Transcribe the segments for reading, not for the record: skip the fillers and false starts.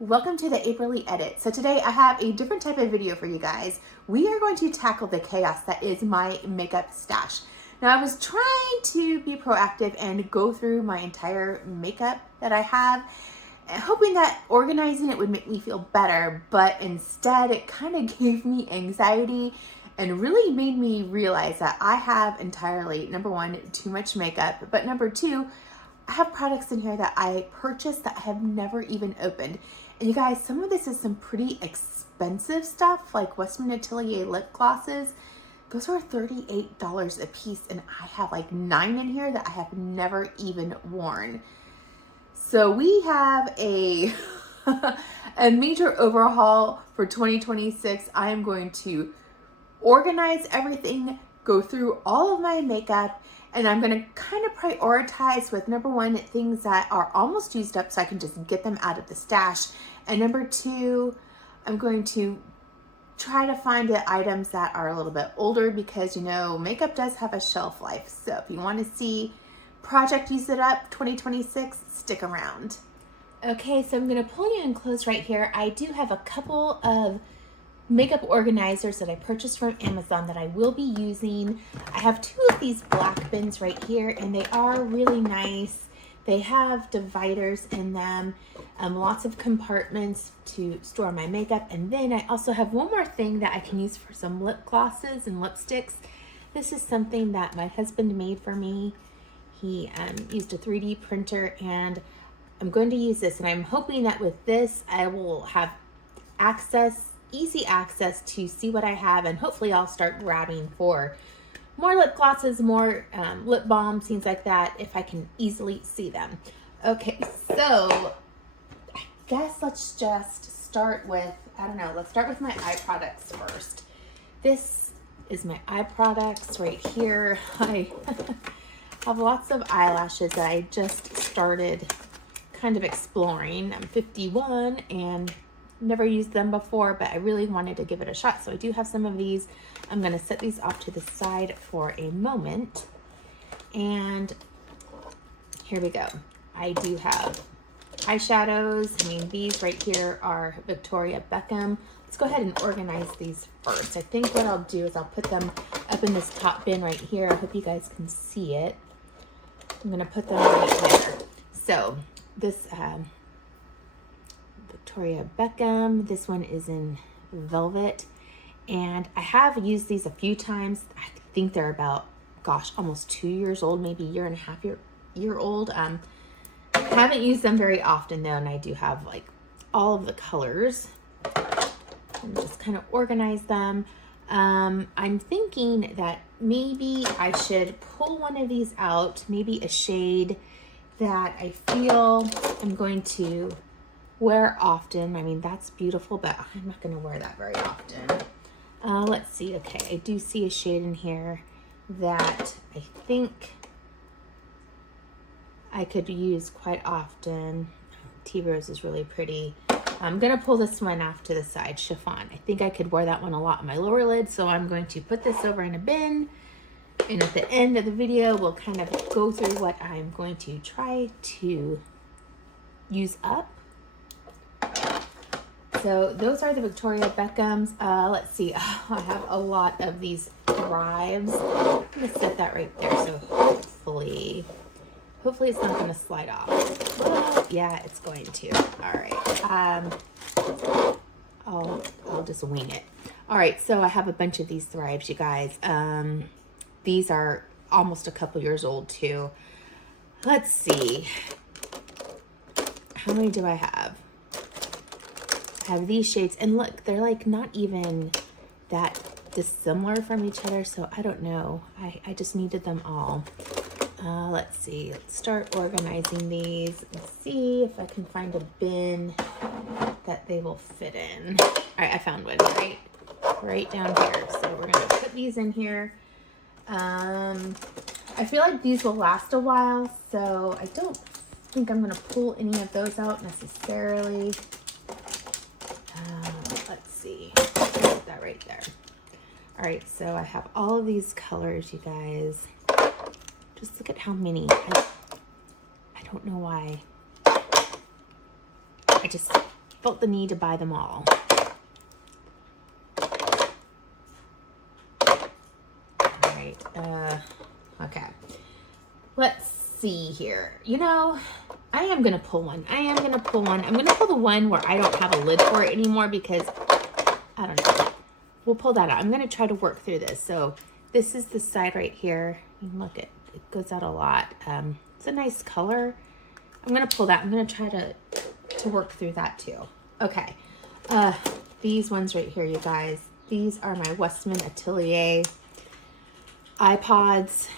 Welcome to the Aprilly Edit. So today I have a different type of video for you guys. We are going to tackle the chaos that is my makeup stash. Now I was trying to be proactive and go through my entire makeup that I have, hoping that organizing it would make me feel better, but instead it kind of gave me anxiety and really made me realize that I have entirely, number one, too much makeup, but number two, I have products in here that I purchased that I have never even opened. And you guys, some of this is some pretty expensive stuff, like Westman Atelier lip glosses. Those are $38 a piece, and I have like 9 in here that I have never even worn. So we have a, a major overhaul for 2026. I am going to organize everything, go through all of my makeup, and I'm going to kind of prioritize with number one, things that are almost used up so I can just get them out of the stash. And number two, I'm going to try to find the items that are a little bit older because, you know, makeup does have a shelf life. So if you want to see Project Use It Up 2026, stick around. Okay, so I'm going to pull you in close right here. I do have a couple of makeup organizers that I purchased from Amazon that I will be using. I have 2 of these black bins right here, and they are really nice. They have dividers in them, lots of compartments to store my makeup, and then I also have one more thing that I can use for some lip glosses and lipsticks. This is something that my husband made for me. He used a 3D printer, and I'm going to use this, and I'm hoping that with this I will have easy access to see what I have, and hopefully I'll start grabbing for more lip glosses, more lip balm, things like that, if I can easily see them. Okay, so I guess let's just start with, let's start with my eye products first. This is my eye products right here. I have lots of eyelashes that I just started kind of exploring. I'm 51 and never used them before, but I really wanted to give it a shot. So I do have some of these. I'm going to set these off to the side for a moment. And here we go. I do have eyeshadows. I mean, these right here are Victoria Beckham. Let's go ahead and organize these first. I think what I'll do is I'll put them up in this top bin right here. I hope you guys can see it. I'm going to put them right there. So this Victoria Beckham. This one is in velvet, and I have used these a few times. I think they're about, gosh, almost 2 years old, maybe year and a half year old. I haven't used them very often though, and I do have like all of the colors. And just kind of organize them. I'm thinking that maybe I should pull one of these out, maybe a shade that I feel I'm going to wear often. I mean, that's beautiful, but I'm not going to wear that very often. Let's see. Okay, I do see a shade in here that I think I could use quite often. Tea Rose is really pretty. I'm going to pull this one off to the side, Chiffon. I think I could wear that one a lot on my lower lid, so I'm going to put this over in a bin. And at the end of the video, we'll kind of go through what I'm going to try to use up. So those are the Victoria Beckhams. Let's see. Oh, I have a lot of these thrives. I'm going to set that right there. So hopefully it's not going to slide off. Oh, yeah, it's going to. All right. I'll just wing it. All right. So I have a bunch of these thrives, you guys. These are almost a couple years old too. Let's see. How many do I have? I have these shades, and look, they're like not even that dissimilar from each other, so I don't know. I just needed them all. Let's see. Let's start organizing these and see if I can find a bin that they will fit in. All right, I found one right down here. So we're gonna put these in here. I feel like these will last a while, so I don't think I'm gonna pull any of those out necessarily. Let's see. Put that right there. All right, so I have all of these colors, you guys. Just look at how many. I don't know why. I just felt the need to buy them all. All right, okay. Let's see here. You know, I am gonna pull one. I'm gonna pull the one where I don't have a lid for it anymore because, I don't know. We'll pull that out. I'm gonna try to work through this. So this is the side right here. And look, it goes out a lot. It's a nice color. I'm gonna pull that. I'm gonna try to work through that too. Okay, these ones right here, you guys. These are my Westman Atelier iPods.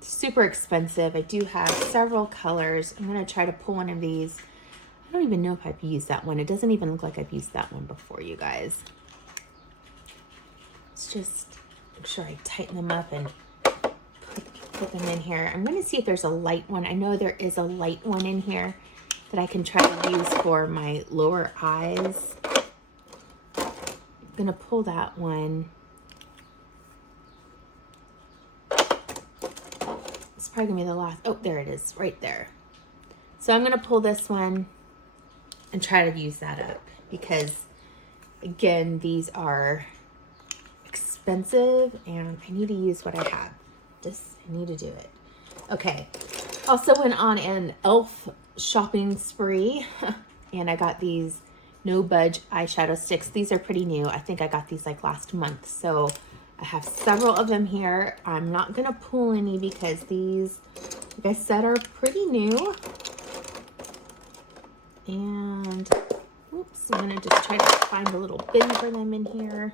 Super expensive. I do have several colors. I'm gonna try to pull one of these. I don't even know if I've used that one. It doesn't even look like I've used that one before, you guys. Let's just make sure I tighten them up and put them in here. I'm gonna see if there's a light one. I know there is a light one in here that I can try to use for my lower eyes. I'm gonna pull that one. It's probably gonna be the last. Oh, there it is, right there. So I'm gonna pull this one and try to use that up because, again, these are expensive and I need to use what I have. I need to do it. Okay. Also went on an e.l.f. shopping spree and I got these No Budge eyeshadow sticks. These are pretty new. I think I got these like last month. So I have several of them here. I'm not going to pull any because these, like I said, are pretty new. And, oops, I'm going to just try to find a little bin for them in here.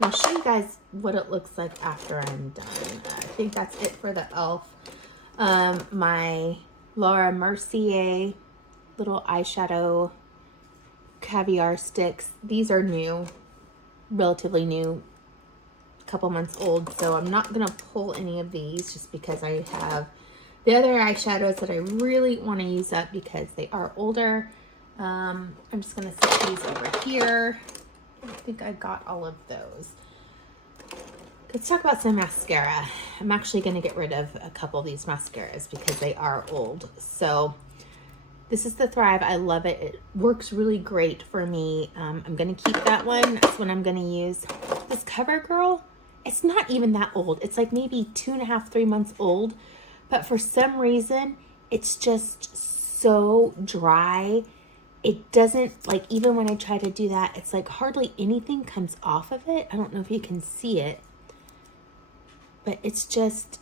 And I'll show you guys what it looks like after I'm done. I think that's it for the e.l.f. My Laura Mercier little eyeshadow caviar sticks. These are new, relatively new, a couple months old. So I'm not going to pull any of these just because I have the other eyeshadows that I really want to use up because they are older. I'm just going to set these over here. I think I got all of those. Let's talk about some mascara. I'm actually going to get rid of a couple of these mascaras because they are old. So this is the Thrive. I love it. It works really great for me. I'm going to keep that one. That's what I'm going to use. This CoverGirl, it's not even that old. It's like maybe 2.5, 3 months old. But for some reason, it's just so dry. It doesn't, like, even when I try to do that, it's like hardly anything comes off of it. I don't know if you can see it, but it's just,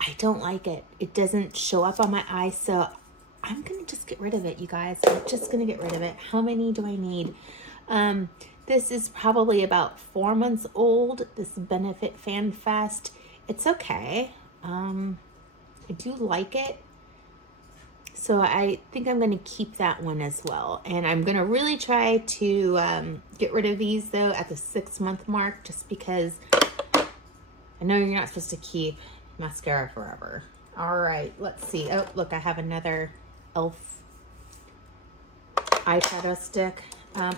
I don't like it. It doesn't show up on my eyes, so I'm going to just get rid of it, you guys. I'm just going to get rid of it. How many do I need? This is probably about 4 months old, this Benefit Fan Fest. It's okay. I do like it. So I think I'm going to keep that one as well. And I'm going to really try to get rid of these, though, at the 6-month mark, just because I know you're not supposed to keep mascara forever. All right, let's see. Oh, look, I have another e.l.f. eyeshadow stick.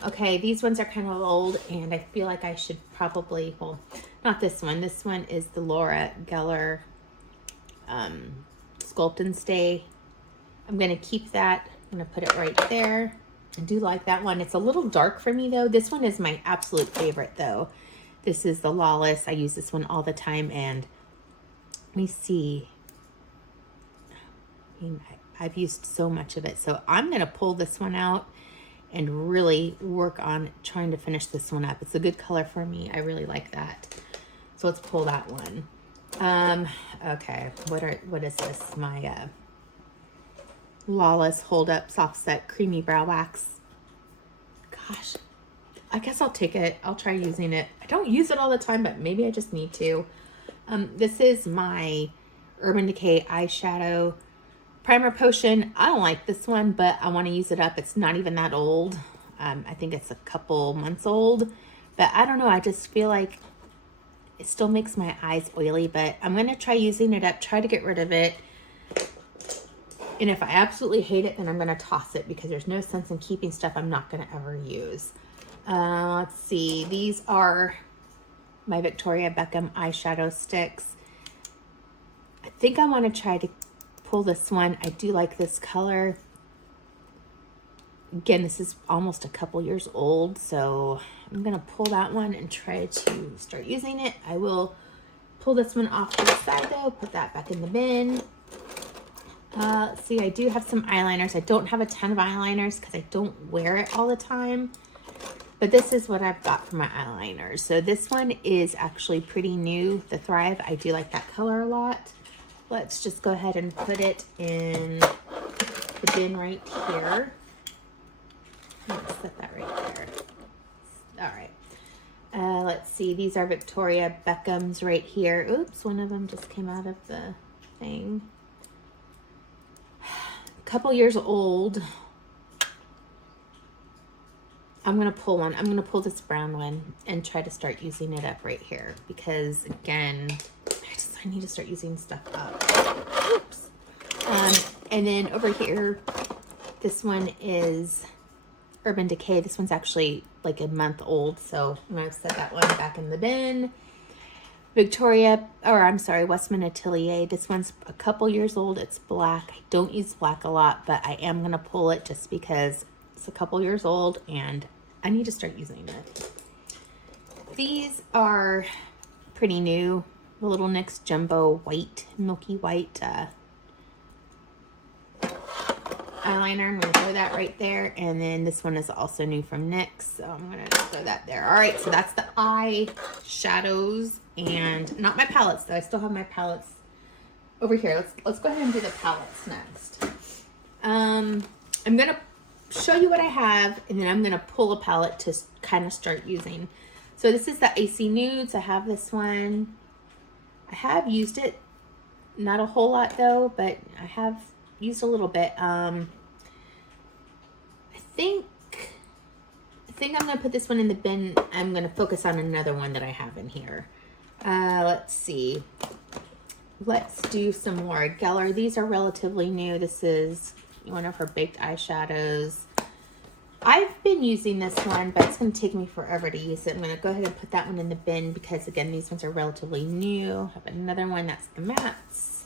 Okay, these ones are kind of old, and I feel like I should probably, well, not this one. This one is the Laura Geller Sculpt and Stay. I'm going to keep that. I'm going to put it right there. I do like that one. It's a little dark for me, though. This one is my absolute favorite, though. This is the Lawless. I use this one all the time. And let me see. I mean, I've used so much of it. So I'm going to pull this one out and really work on trying to finish this one up. It's a good color for me. I really like that. So let's pull that one. Okay. What is this? My, Lawless Hold Up Soft Set Creamy Brow Wax. Gosh, I guess I'll take it. I'll try using it. I don't use it all the time, but maybe I just need to. This is my Urban Decay Eyeshadow Primer Potion. I don't like this one, but I want to use it up. It's not even that old. I think it's a couple months old, but I don't know. I just feel like it still makes my eyes oily, but I'm going to try using it up, try to get rid of it. And if I absolutely hate it, then I'm going to toss it because there's no sense in keeping stuff I'm not going to ever use. Let's see. These are my Victoria Beckham eyeshadow sticks. I think I want to try to pull this one. I do like this color. Again, this is almost a couple years old, so I'm gonna pull that one and try to start using it. I will pull this one off to the side though, put that back in the bin. Let's see, I do have some eyeliners. I don't have a ton of eyeliners because I don't wear it all the time, but this is what I've got for my eyeliners. So this one is actually pretty new, the Thrive. I do like that color a lot. Let's just go ahead and put it in the bin right here. Let's set that right there. All right. Let's see. These are Victoria Beckham's right here. Oops, one of them just came out of the thing. A couple years old. I'm going to pull one. I'm going to pull this brown one and try to start using it up right here. Because, again, I need to start using stuff up. Oops. And then over here, this one is Urban Decay. This one's actually like a month old, so I'm going to set that one back in the bin. Westman Atelier. This one's a couple years old. It's black. I don't use black a lot, but I am going to pull it just because it's a couple years old and I need to start using it. These are pretty new. The Little NYX Jumbo White, Milky White eyeliner. I'm going to throw that right there. And then this one is also new from NYX, so I'm going to throw that there. All right, so that's the eye shadows and not my palettes though. I still have my palettes over here. Let's go ahead and do the palettes next. I'm going to show you what I have, and then I'm going to pull a palette to kind of start using. So this is the Icy Nudes. I have this one. I have used it, not a whole lot though, but I have used a little bit. I think I'm going to put this one in the bin. I'm going to focus on another one that I have in here. Let's see. Let's do some more. Geller. These are relatively new. This is one of her baked eyeshadows. I've been using this one, but it's going to take me forever to use it. I'm going to go ahead and put that one in the bin because, again, these ones are relatively new. I have another one. That's the mattes.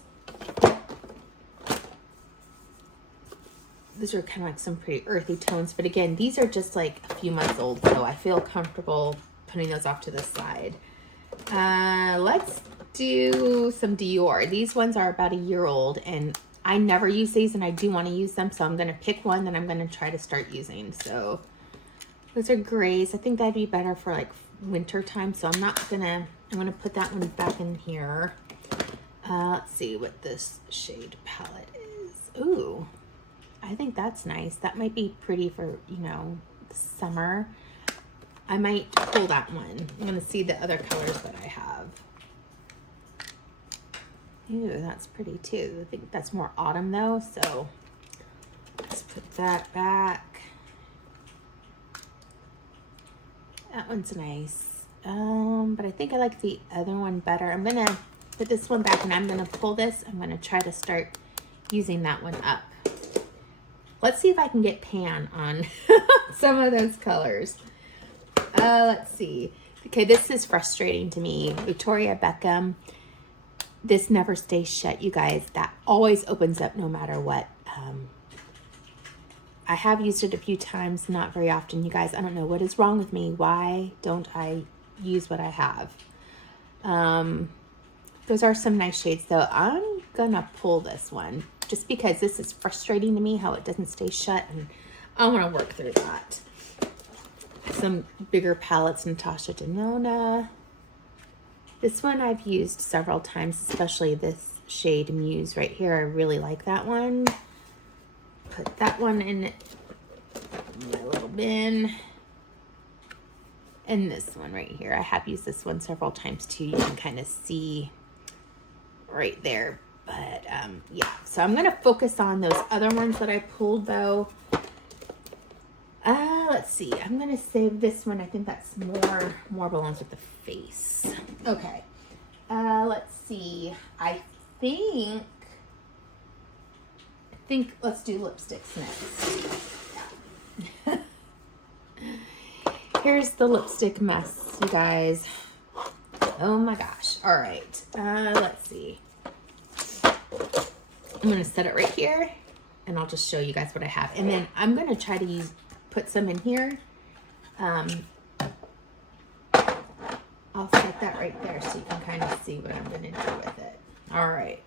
These are kind of like some pretty earthy tones, but again, these are just like a few months old, so I feel comfortable putting those off to the side. Let's do some Dior. These ones are about a year old, and I never use these, and I do want to use them, so I'm going to pick one that I'm going to try to start using. So those are grays. I think that'd be better for like winter time, so I'm going to put that one back in here. Let's see what this shade palette is. Ooh, I think that's nice. That might be pretty for, you know, summer. I might pull that one. I'm going to see the other colors that I have. Ooh, that's pretty too. I think that's more autumn though, so let's put that back. That one's nice. But I think I like the other one better. I'm going to put this one back and I'm going to pull this. I'm going to try to start using that one up. Let's see if I can get pan on some of those colors. Let's see. Okay, this is frustrating to me. Victoria Beckham. This never stays shut, you guys. That always opens up no matter what. I have used it a few times, not very often, you guys. I don't know what is wrong with me. Why don't I use what I have? Those are some nice shades, though. I'm gonna pull this one just because this is frustrating to me how it doesn't stay shut, and I want to work through that. Some bigger palettes, Natasha Denona. This one I've used several times, especially this shade Muse right here. I really like that one. Put that one in my little bin. And this one right here. I have used this one several times too. You can kind of see right there. But yeah, so I'm going to focus on those other ones that I pulled though. Let's see. I'm going to save this one. I think that's more belongs with the face. Okay. Let's see. I think let's do lipsticks next. Here's the lipstick mess, you guys. Oh my gosh. All right. Let's see. I'm going to set it right here. and I'll just show you guys what I have. And then I'm going to try to put some in here. I'll set that right there so you can kind of see what I'm going to do with it. All right.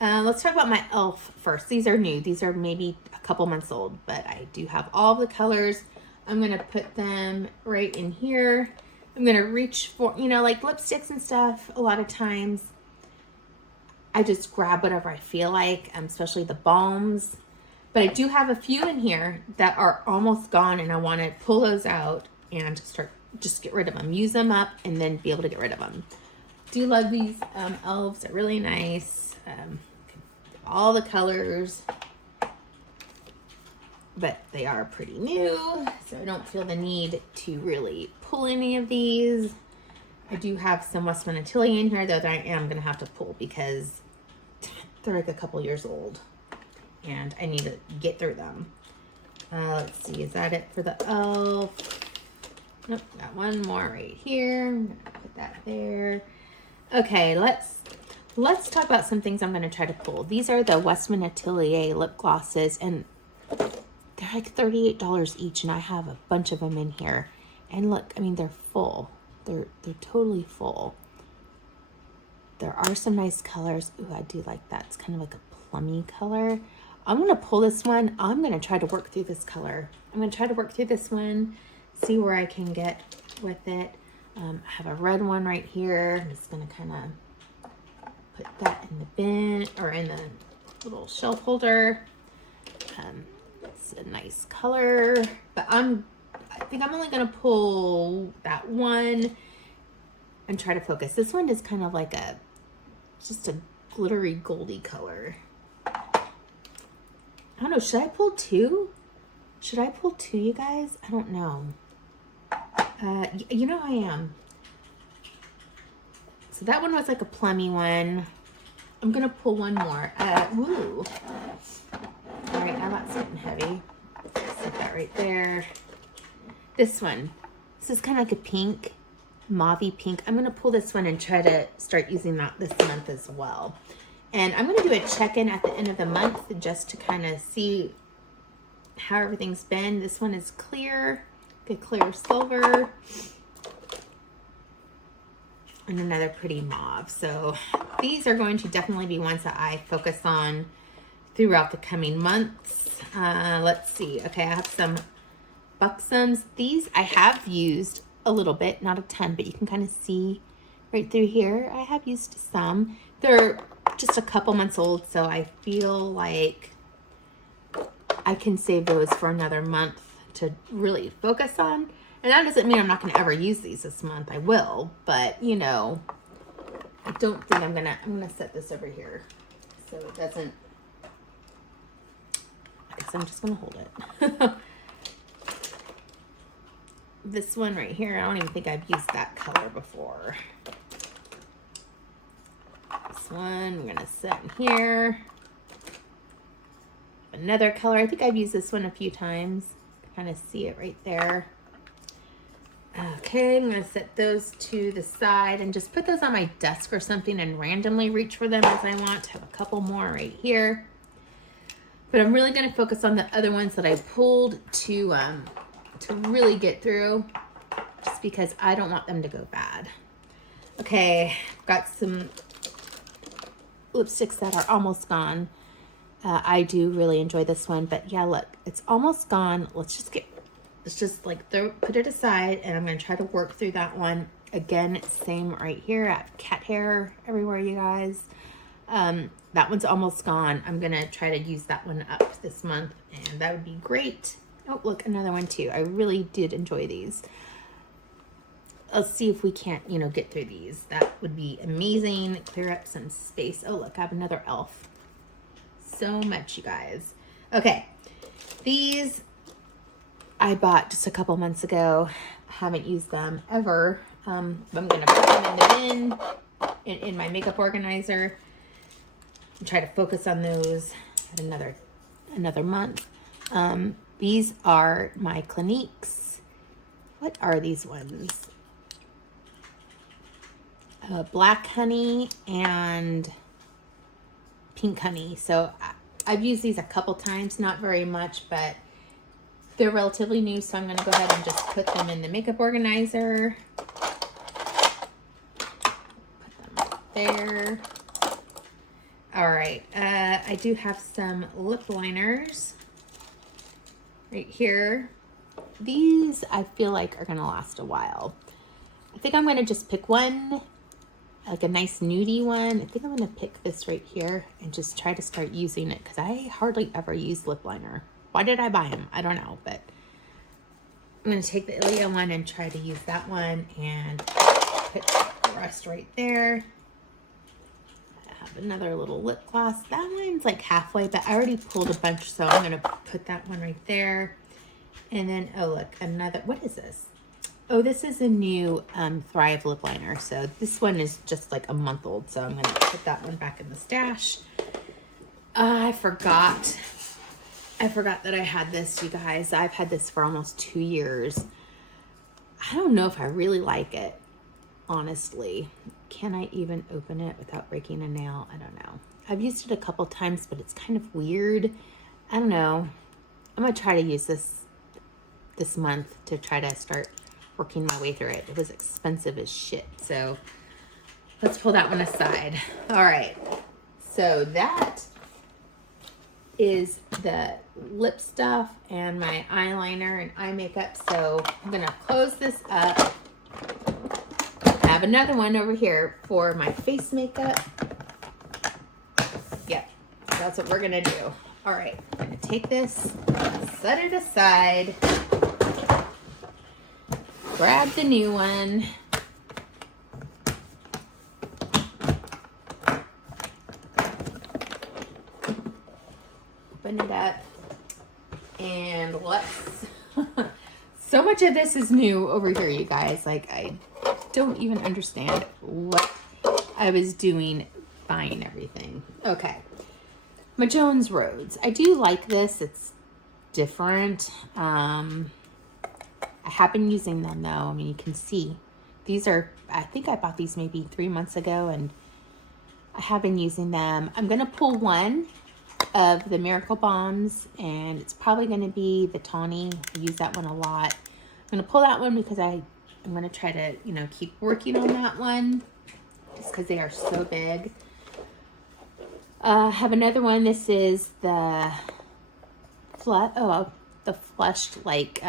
Let's talk about my e.l.f. first. These are new. These are maybe a couple months old, but I do have all the colors. I'm going to put them right in here. I'm going to reach for, you know, like lipsticks and stuff. A lot of times I just grab whatever I feel like, especially the balms. But I do have a few in here that are almost gone, and I want to pull those out and just get rid of them, use them up, and then be able to get rid of them. Do love these e.l.f.s. They're really nice. All the colors, but they are pretty new, so I don't feel the need to really pull any of these. I do have some Westman Atelier in here that I am going to have to pull because they're like a couple years old and I need to get through them. Let's see, is that it for the e.l.f.? Nope, got one more right here. I'm gonna put that there. Okay, let's talk about some things I'm gonna try to pull. These are the Westman Atelier lip glosses, and they're like $38 each, and I have a bunch of them in here. And look, I mean, they're full. They're totally full. There are some nice colors. Ooh, I do like that. It's kind of like a plummy color. I'm gonna pull this one. I'm gonna try to work through this color. I'm gonna try to work through this one, see where I can get with it. I have a red one right here. I'm just gonna kind of put that in the bin or in the little shelf holder. It's a nice color, but I think I'm only gonna pull that one and try to focus. This one is kind of like just a glittery goldy color. I don't know, should I pull two? Should I pull two, you guys? I don't know. You know I am. So that one was like a plummy one. I'm gonna pull one more. Woo. All right, now that's something heavy. Set that right there. This one. This is kind of like a pink, mauvey pink. I'm gonna pull this one and try to start using that this month as well. And I'm gonna do a check-in at the end of the month just to kind of see how everything's been. This one is clear, a clear silver, and another pretty mauve. So these are going to definitely be ones that I focus on throughout the coming months. Let's see. Okay, I have some Buxoms. These I have used a little bit, not a ton, but you can kind of see right through here. I have used some. They're just a couple months old, so I feel like I can save those for another month to really focus on. And that doesn't mean I'm not going to ever use these this month. I will, but you know, I don't think I'm gonna set this over here so it doesn't. I guess I'm just gonna hold it. This one right here, I don't even think I've used that color before. This one I'm gonna set in here. Another color, I think I've used this one a few times. Kind of see it right there. Okay, I'm gonna set those to the side and just put those on my desk or something and randomly reach for them as I want. Have a couple more right here. But I'm really gonna focus on the other ones that I pulled to really get through, just because I don't want them to go bad. Okay, got some lipsticks that are almost gone. I do really enjoy this one, but yeah, look, it's almost gone. Let's just like put it aside, and I'm gonna try to work through that one. Again, same right here at cat hair everywhere, you guys. That one's almost gone. I'm gonna try to use that one up this month, and that would be great. Oh, look, another one too. I really did enjoy these. Let's see if we can't, you know, get through these. That would be amazing. Clear up some space. Oh, look, I have another e.l.f. So much, you guys. Okay, these I bought just a couple months ago. Haven't used them ever. I'm gonna put them in the bin in my makeup organizer and try to focus on those at another month. These are my Cliniques. What are these ones? Black honey and pink honey. So I've used these a couple times, not very much, but they're relatively new, so I'm going to go ahead and just put them in the makeup organizer. Put them right there. All right, I do have some lip liners right here. These I feel like are going to last a while. I think I'm going to just pick one, like a nice nudie one. I think I'm going to pick this right here and just try to start using it because I hardly ever use lip liner. Why did I buy them? I don't know, but I'm going to take the Ilia one and try to use that one and put the rest right there. I have another little lip gloss. That one's like halfway, but I already pulled a bunch, so I'm going to put that one right there. And then, oh look, another, what is this? Oh, this is a new Thrive lip liner. So this one is just like a month old, so I'm going to put that one back in the stash. I forgot that I had this, you guys. I've had this for almost 2 years. I don't know if I really like it, honestly. Can I even open it without breaking a nail? I don't know. I've used it a couple times, but it's kind of weird. I don't know. I'm going to try to use this month to try to start working my way through it. It was expensive as shit. So let's pull that one aside. All right. So that is the lip stuff and my eyeliner and eye makeup. So I'm going to close this up. I have another one over here for my face makeup. Yep, that's what we're going to do. All right, I'm going to take this, set it aside, grab the new one. Open it up and let's so much of this is new over here, you guys. Like, I don't even understand what I was doing buying everything. Okay, my Jones Rhodes. I do like this. It's different. I have been using them though. I mean, you can see these are, I think I bought these maybe 3 months ago and I have been using them. I'm going to pull one of the Miracle Balms and it's probably going to be the Tawny. I use that one a lot. I'm going to pull that one because I'm going to try to, you know, keep working on that one just because they are so big. I have another one. This is the the flushed like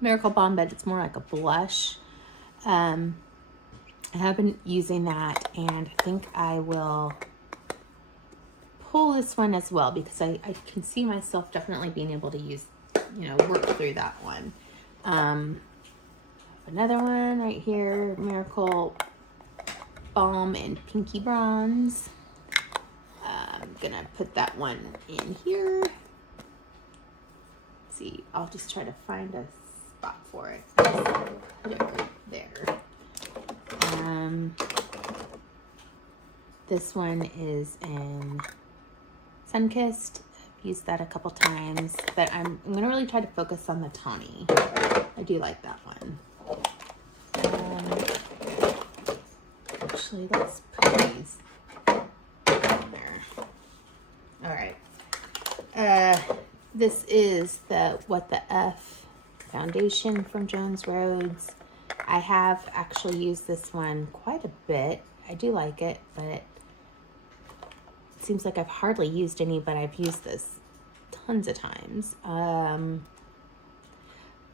Miracle Balm, but it's more like a blush. I have been using that and I think I will pull this one as well because I can see myself definitely being able to use, you know, work through that one. Another one right here, Miracle Balm and Pinky Bronze. I'm gonna put that one in here. Let's see, I'll just try to find a spot for it. Put it right there. This one is in Sunkissed. I've used that a couple times, but I'm gonna really try to focus on the Tawny. I do like that one. Actually, let's put these there. All right. This is the What the F foundation from Jones Rhodes. I have actually used this one quite a bit. I do like it, but it seems like I've hardly used any, but I've used this tons of times.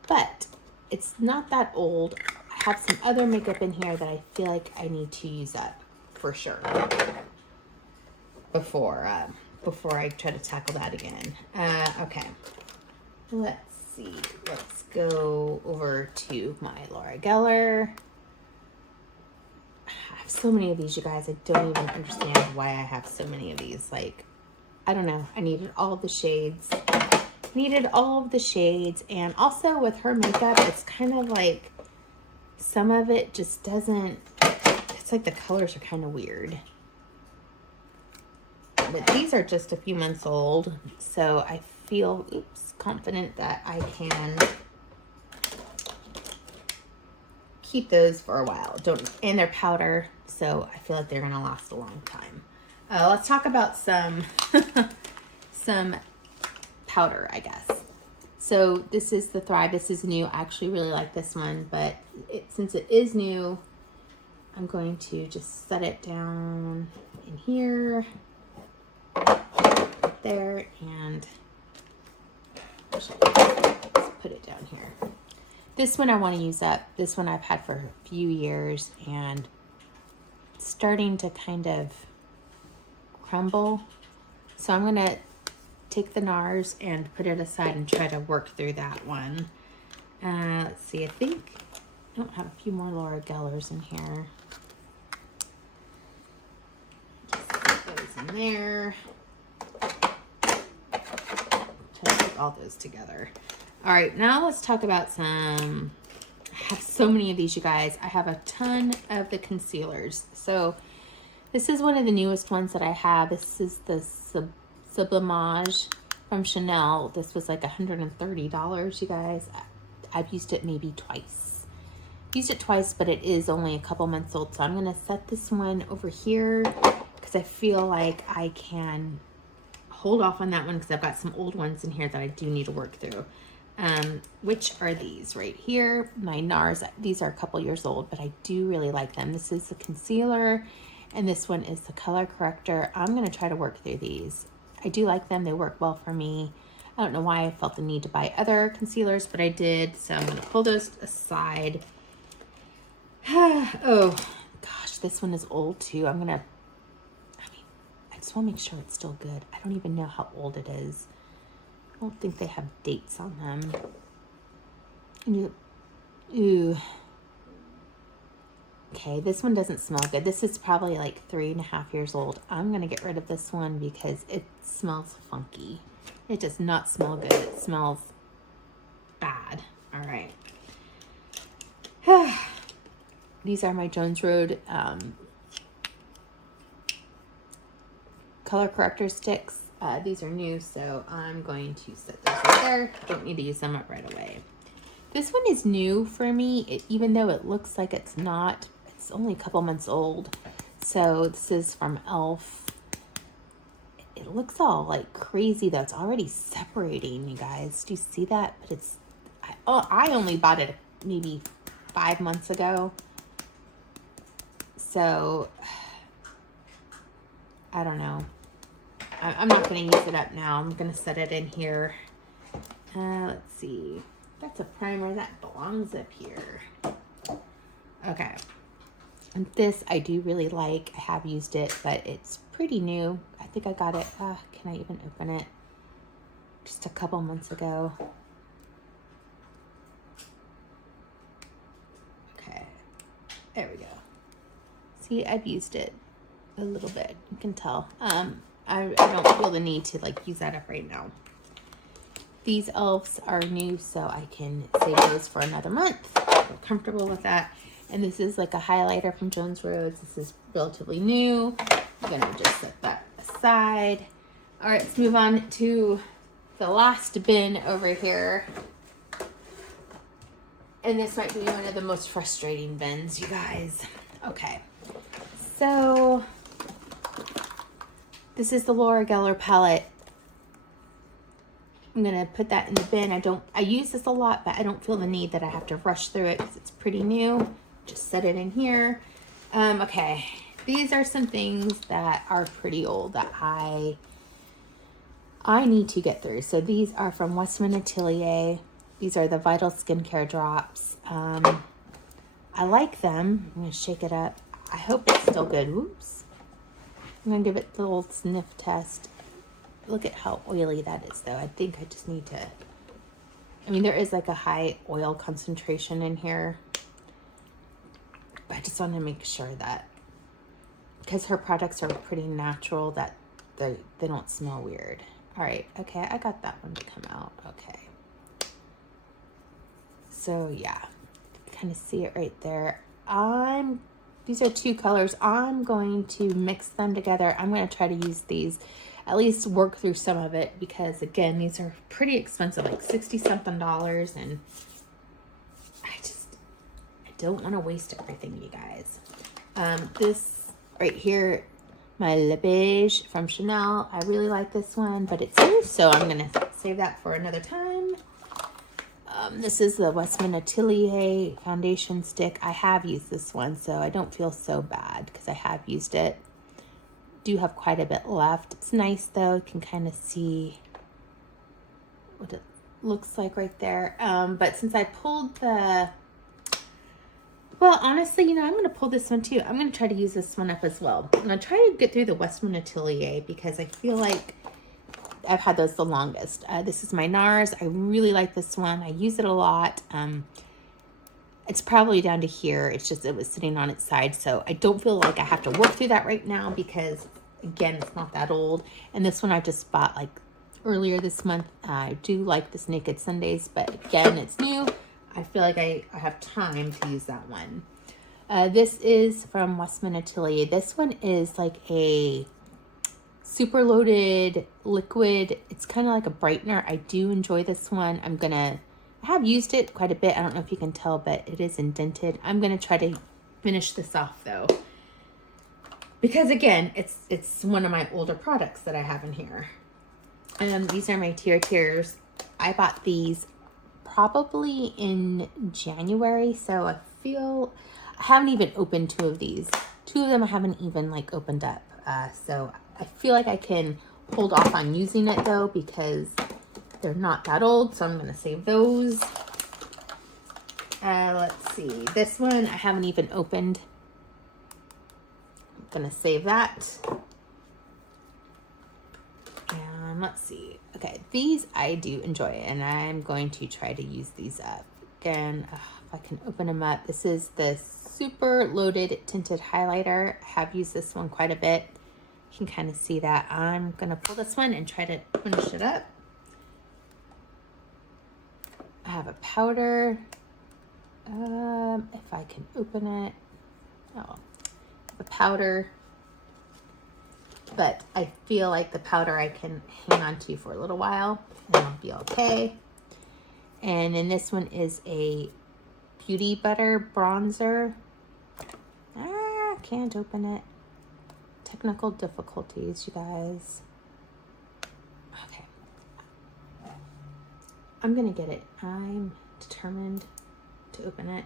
But it's not that old. I have some other makeup in here that I feel like I need to use up for sure before I try to tackle that again. Okay, let's see. Let's go over to my Laura Geller. I have so many of these, you guys. I don't even understand why I have so many of these. Like, I don't know. I needed all of the shades. And also with her makeup, it's kind of like some of it just doesn't, it's like the colors are kind of weird. But these are just a few months old, so I feel confident that I can keep those for a while. And they're powder, so I feel like they're gonna last a long time. Let's talk about some some powder, I guess. So this is the Thrive. This is new. I actually really like this one, but since it is new, I'm going to just set it down in here, there, and let's put it down here. This one I want to use up. This one I've had for a few years and it's starting to kind of crumble. So I'm going to take the NARS and put it aside and try to work through that one. Let's see, I think I don't have a few more Laura Gellers in here. Just put those in there. Try to put all those together. All right, now let's talk about some, I have so many of these, you guys. I have a ton of the concealers. So this is one of the newest ones that I have. This is the Sublimage from Chanel. This was like $130, you guys. I've used it maybe twice. Used it twice, but it is only a couple months old. So I'm gonna set this one over here because I feel like I can hold off on that one because I've got some old ones in here that I do need to work through. Which are these right here? My NARS. These are a couple years old, but I do really like them. This is the concealer, and this one is the color corrector. I'm going to try to work through these. I do like them. They work well for me. I don't know why I felt the need to buy other concealers, but I did. So I'm going to pull those aside. Oh, gosh, this one is old too. I just want to make sure it's still good. I don't even know how old it is. I don't think they have dates on them. Ooh. Okay, this one doesn't smell good. This is probably like 3.5 years old. I'm going to get rid of this one because it smells funky. It does not smell good. It smells bad. All right. These are my Jones Road color corrector sticks. These are new, so I'm going to set those right there. Don't need to use them up right away. This one is new for me, even though it looks like it's not. It's only a couple months old. So this is from e.l.f. It looks all like crazy though. It's already separating, you guys. Do you see that? But it's, I only bought it maybe 5 months ago. So, I don't know. I'm not going to use it up now. I'm going to set it in here. Let's see. That's a primer that belongs up here. Okay. And this I do really like. I have used it, but it's pretty new. I think I got it. Can I even open it? Just a couple months ago. Okay. There we go. See, I've used it a little bit. You can tell. I don't feel the need to like use that up right now. These e.l.f.'s are new, so I can save those for another month. I'm comfortable with that. And this is like a highlighter from Jones Road. This is relatively new. I'm gonna just set that aside. All right, let's move on to the last bin over here. And this might be one of the most frustrating bins, you guys. Okay, so this is the Laura Geller palette. I'm gonna put that in the bin. I use this a lot, but I don't feel the need that I have to rush through it because it's pretty new. Just set it in here. Okay, these are some things that are pretty old that I need to get through. So these are from Westman Atelier. These are the Vital Skincare drops. I like them. I'm gonna shake it up. I hope it's still good. Oops. I'm gonna give it the little sniff test. Look at how oily that is though. I think I just need to, there is like a high oil concentration in here. But I just want to make sure that, because her products are pretty natural, that they don't smell weird. All right, okay, I got that one to come out. Okay. So yeah, kind of see it right there. These are 2 colors. I'm going to mix them together. I'm going to try to use these, at least work through some of it, because again, these are pretty expensive, like $60-something, and I don't want to waste everything, you guys. This right here, my Le Beige from Chanel. I really like this one, but it's new, so I'm going to save that for another time. This is the Westman Atelier foundation stick. I have used this one, so I don't feel so bad because I have used it. Do have quite a bit left. It's nice though. You can kind of see what it looks like right there. But since I pulled the, well, honestly, you know, I'm going to pull this one too. I'm going to try to use this one up as well. I'm going to try to get through the Westman Atelier because I feel like I've had those the longest. This is my NARS. I really like this one. I use it a lot. It's probably down to here. It's just, it was sitting on its side. So I don't feel like I have to work through that right now because, again, it's not that old. And this one I just bought like earlier this month. I do like this Naked Sundays, but again, it's new. I feel like I have time to use that one. This is from Westman Atelier. This one is like a super loaded liquid. It's kind of like a brightener. I do enjoy this one. I have used it quite a bit. I don't know if you can tell, but it is indented. I'm going to try to finish this off though, because again, it's one of my older products that I have in here. These are my Tears. I bought these probably in January, so I haven't even opened two of these. Two of them I haven't even like opened up. So I feel like I can hold off on using it though because they're not that old, so I'm going to save those. Let's see. This one I haven't even opened. I'm going to save that. And let's see. Okay, these I do enjoy and I'm going to try to use these up. Again, if I can open them up. This is the Super Loaded Tinted Highlighter. I have used this one quite a bit. You can kind of see that. I'm going to pull this one and try to finish it up. I have a powder. If I can open it. Oh, the powder. But I feel like the powder I can hang on to for a little while and I'll be okay. And then this one is a Beauty Butter Bronzer. Can't open it. Technical difficulties, you guys. Okay. I'm gonna get it. I'm determined to open it.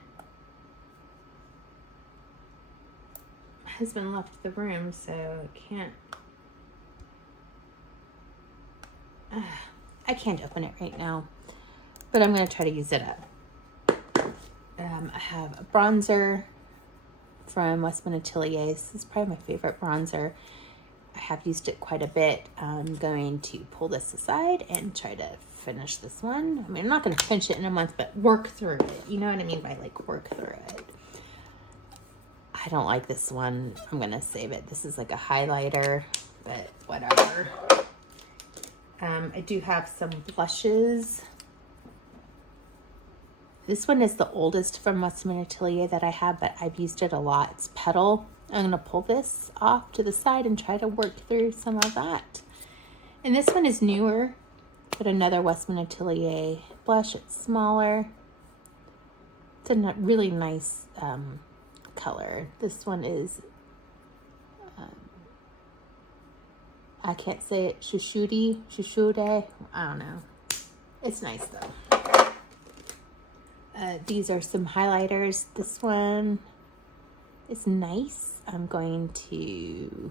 My husband left the room, so I can't open it right now, but I'm gonna try to use it up. I have a bronzer from Westman Atelier. This is probably my favorite bronzer. I have used it quite a bit. I'm going to pull this aside and try to finish this one. I mean, I'm not going to finish it in a month, but work through it. You know what I mean by like work through it. I don't like this one. I'm going to save it. This is like a highlighter, but whatever. I do have some blushes. This one is the oldest from Westman Atelier that I have, but I've used it a lot. It's Petal. I'm going to pull this off to the side and try to work through some of that. And this one is newer, but another Westman Atelier blush. It's smaller. It's a really nice color. This one is, I can't say it, Shushude. I don't know. It's nice though. These are some highlighters. This one is nice. I'm going to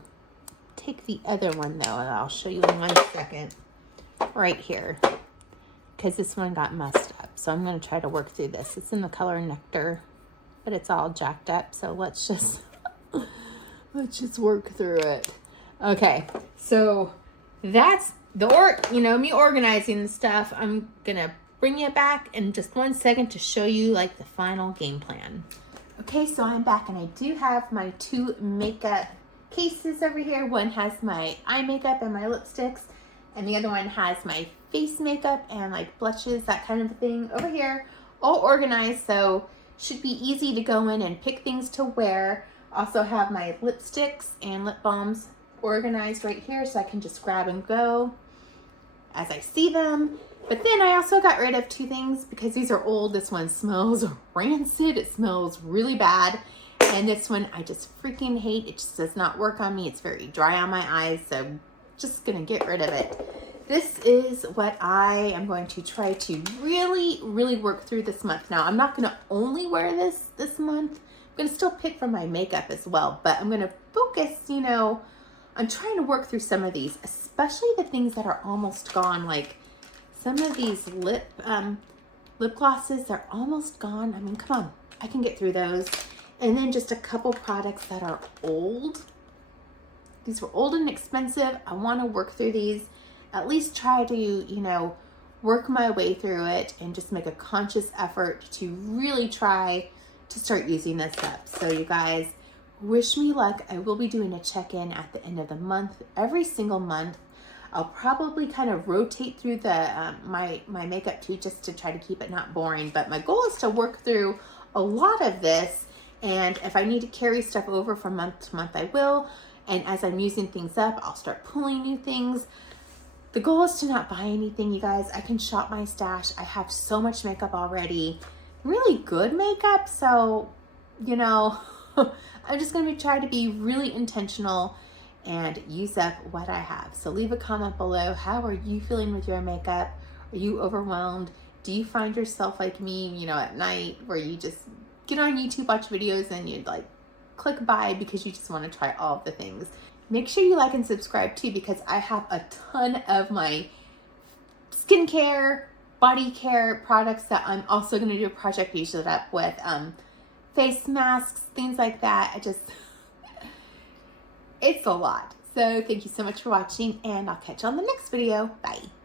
take the other one though, and I'll show you in 1 second right here, because this one got messed up. So I'm going to try to work through this. It's in the color Nectar, but it's all jacked up. So let's just work through it. Okay, so that's me organizing the stuff. I'm gonna bring you back in just 1 second to show you like the final game plan. Okay, so I'm back and I do have my two makeup cases over here. One has my eye makeup and my lipsticks, and the other one has my face makeup and like blushes, that kind of thing over here, all organized, so should be easy to go in and pick things to wear. Also have my lipsticks and lip balms organized right here, so I can just grab and go as I see them. But then I also got rid of two things because these are old. This one smells rancid. It smells really bad. And this one I just freaking hate. It just does not work on me. It's very dry on my eyes, so I'm just gonna get rid of it. This is what I am going to try to really work through this month. Now, I'm not gonna only wear this month. I'm gonna still pick from my makeup as well, but I'm gonna focus, you know, on trying to work through some of these, especially the things that are almost gone, like some of these lip glosses, they're almost gone. I mean, come on, I can get through those. And then just a couple products that are old. These were old and expensive. I want to work through these, at least try to, you know, work my way through it and just make a conscious effort to really try to start using this up. So you guys, wish me luck. I will be doing a check-in at the end of the month, every single month. I'll probably kind of rotate through the my makeup too, just to try to keep it not boring. But my goal is to work through a lot of this, and if I need to carry stuff over from month to month, I will. And as I'm using things up, I'll start pulling new things. The goal is to not buy anything, you guys. I can shop my stash. I have so much makeup already, really good makeup. So, you know, I'm just gonna try to be really intentional and use up what I have. So leave a comment below. How are you feeling with your makeup? Are you overwhelmed? Do you find yourself like me, you know, at night where you just get on YouTube, watch videos, and you like click buy because you just want to try all of the things? Make sure you like and subscribe too, because I have a ton of my skincare, body care products that I'm also going to do a project use it up with, face masks, things like that. It's a lot. So thank you so much for watching, and I'll catch you on the next video. Bye.